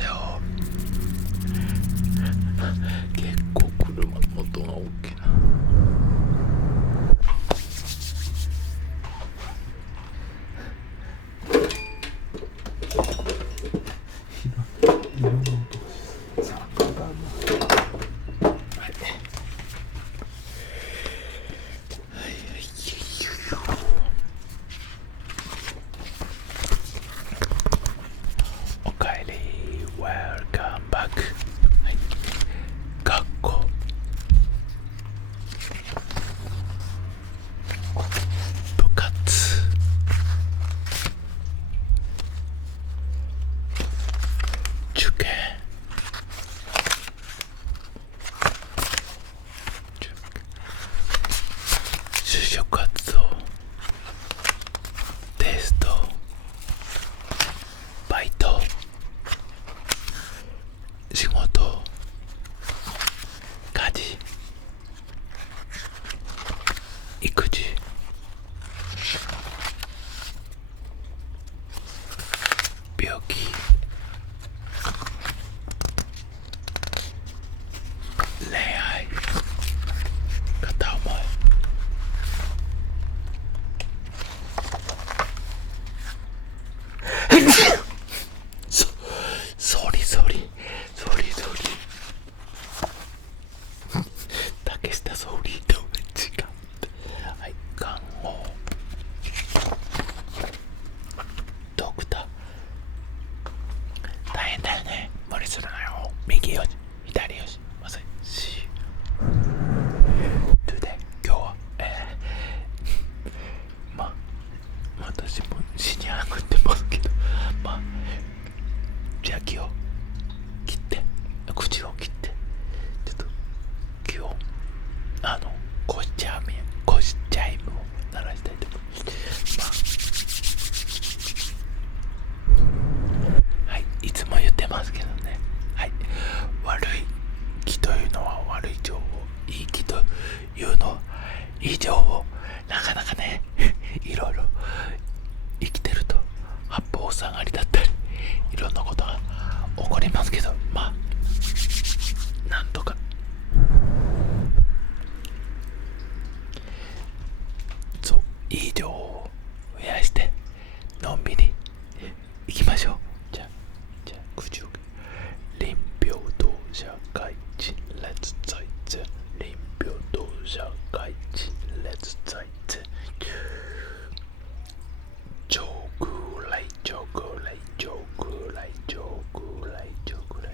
안녕하세요. 개코 구르마音が 大きいな。色の音がさあかんな。はい。おかえり、Welcome back。はい。学校。部活。受験。就職活動。テスト。バイト。仕事。家事。育児。病気。恋愛。片思い。ソーリー竹下ソーリーと違う。はい。看護。ドクター。大変だよね。無理するなよ。右よし左よしまずいし。Today 今日はまあ私も死にあぐってますけど、まあじゃあ気を切って口を切ってちょっと気をコシチャイムを鳴らしたいと思います。はい、いつも言ってますけどね。はい、悪い気というのは悪い情報、いい気というのはいい情報。なかなかねいろいろ生きてると八方塞がりだったりいろんなことが起こりますけど、まあなんとかそういい情報を増やしてのんびり行きましょう。じゃあ口を臨平等社会人列在前臨平等社会人列在前上空来上空来上空来上空来上空来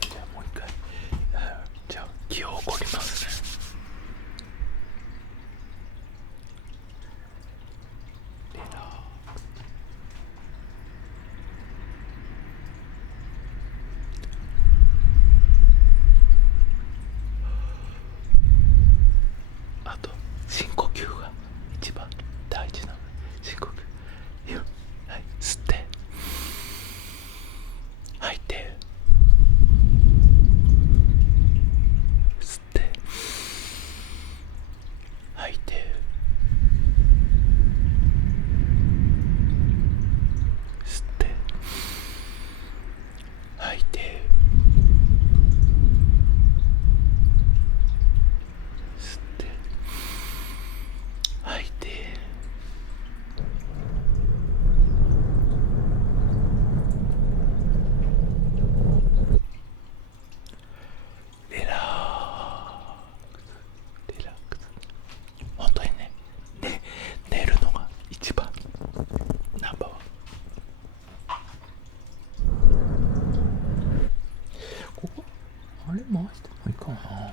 じゃあもう一回、じゃあ気を起こりますね。リラあと深呼吸が一番大事なので、深呼吸、はい、吸って吐いて、吸って吐いて、吸って吐いて、吸って吐いて、リラックス。本当にね、寝るのが一番ナンバーワン。ここあれ回してもいいかな。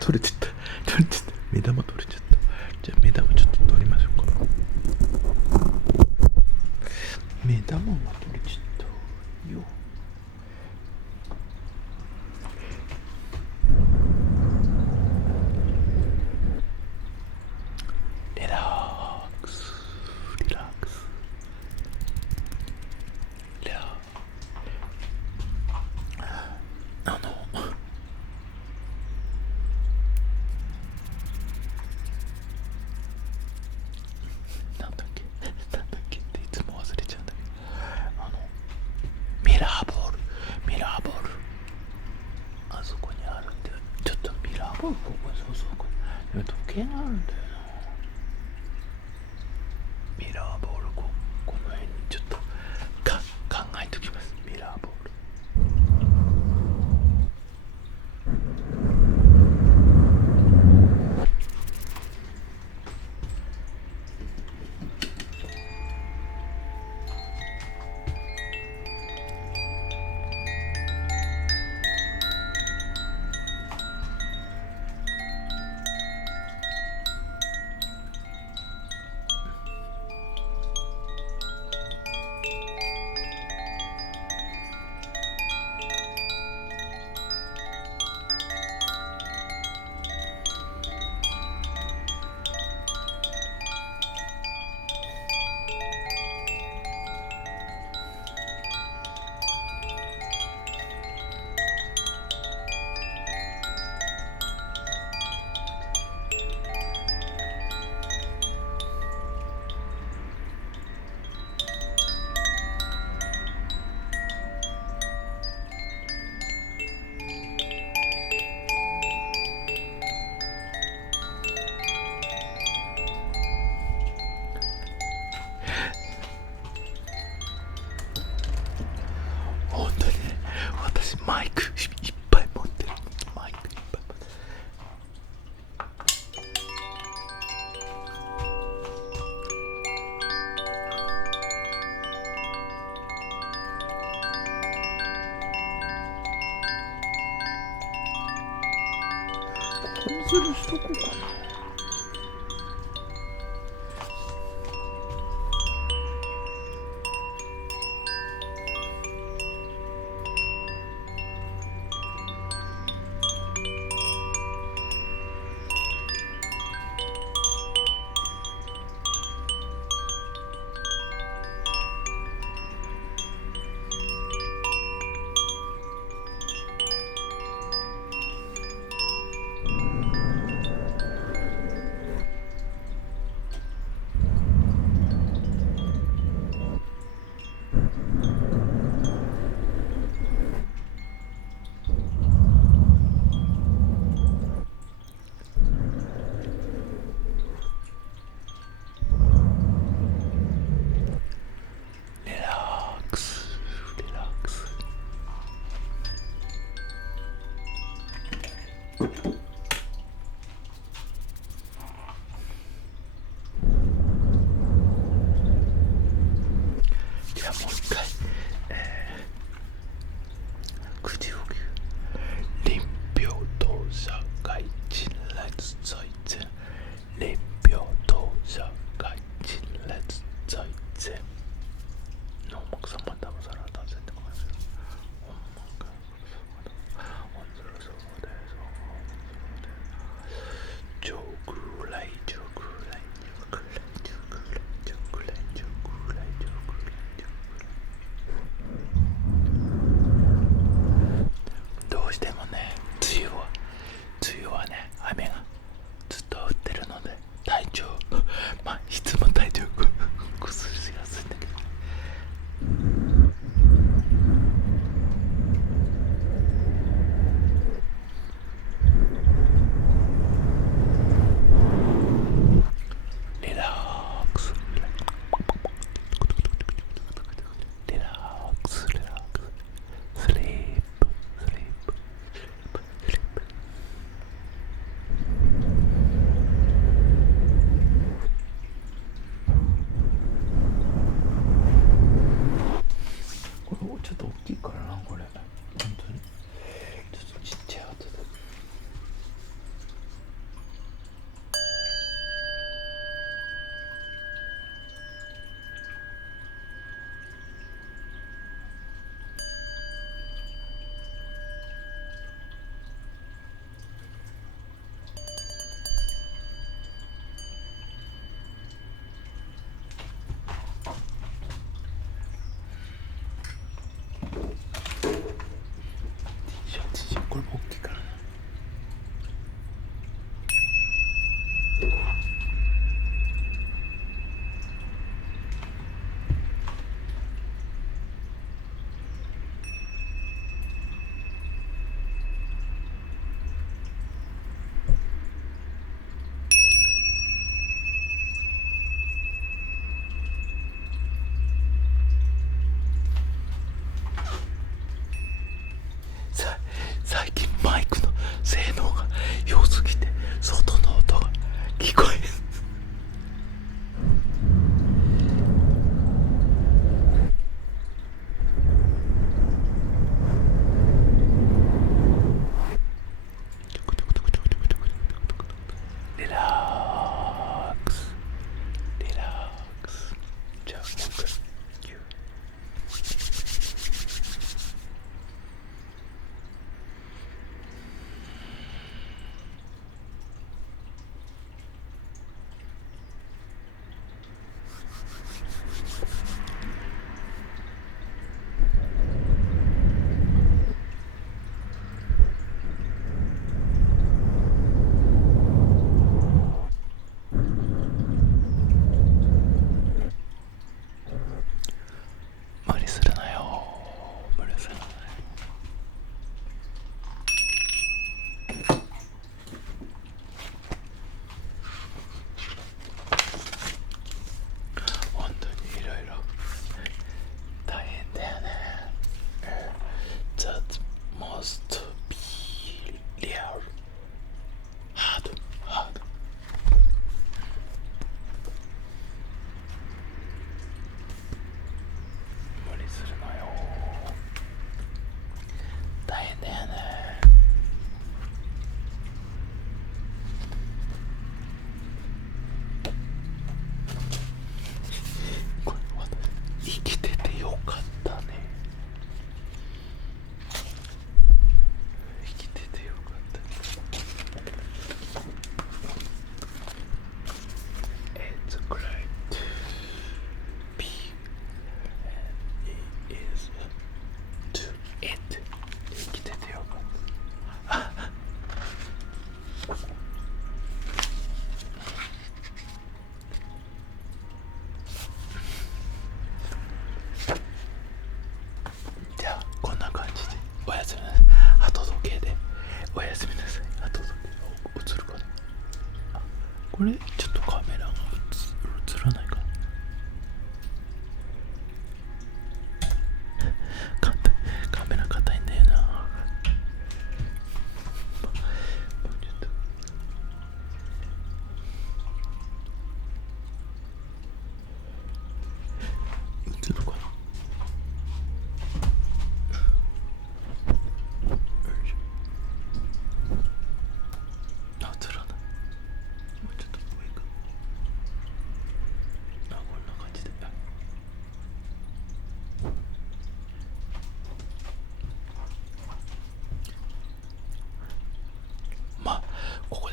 取れちゃった目玉取れちゃった。じゃあ目玉ちょっと取りましょうか。目玉が取れちゃったよ。リラックスリラックスリラックス。なんだっけっていつも忘れちゃうんだけど、ミラーボールあそこにあるんで、ちょっとミラーボール、ここそうこれ時計があるんだよな。ミラーボール、この辺にちょっと考えときます。ミラーボール。本当にね、私マイクいっぱい持ってる。マイクいっぱい持ってる。これずるしとこうかな。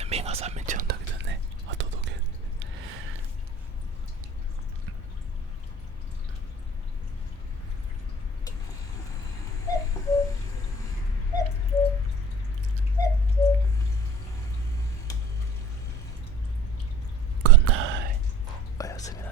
目が覚めちゃうんだけどね、後時計。グッナイ、おやすみな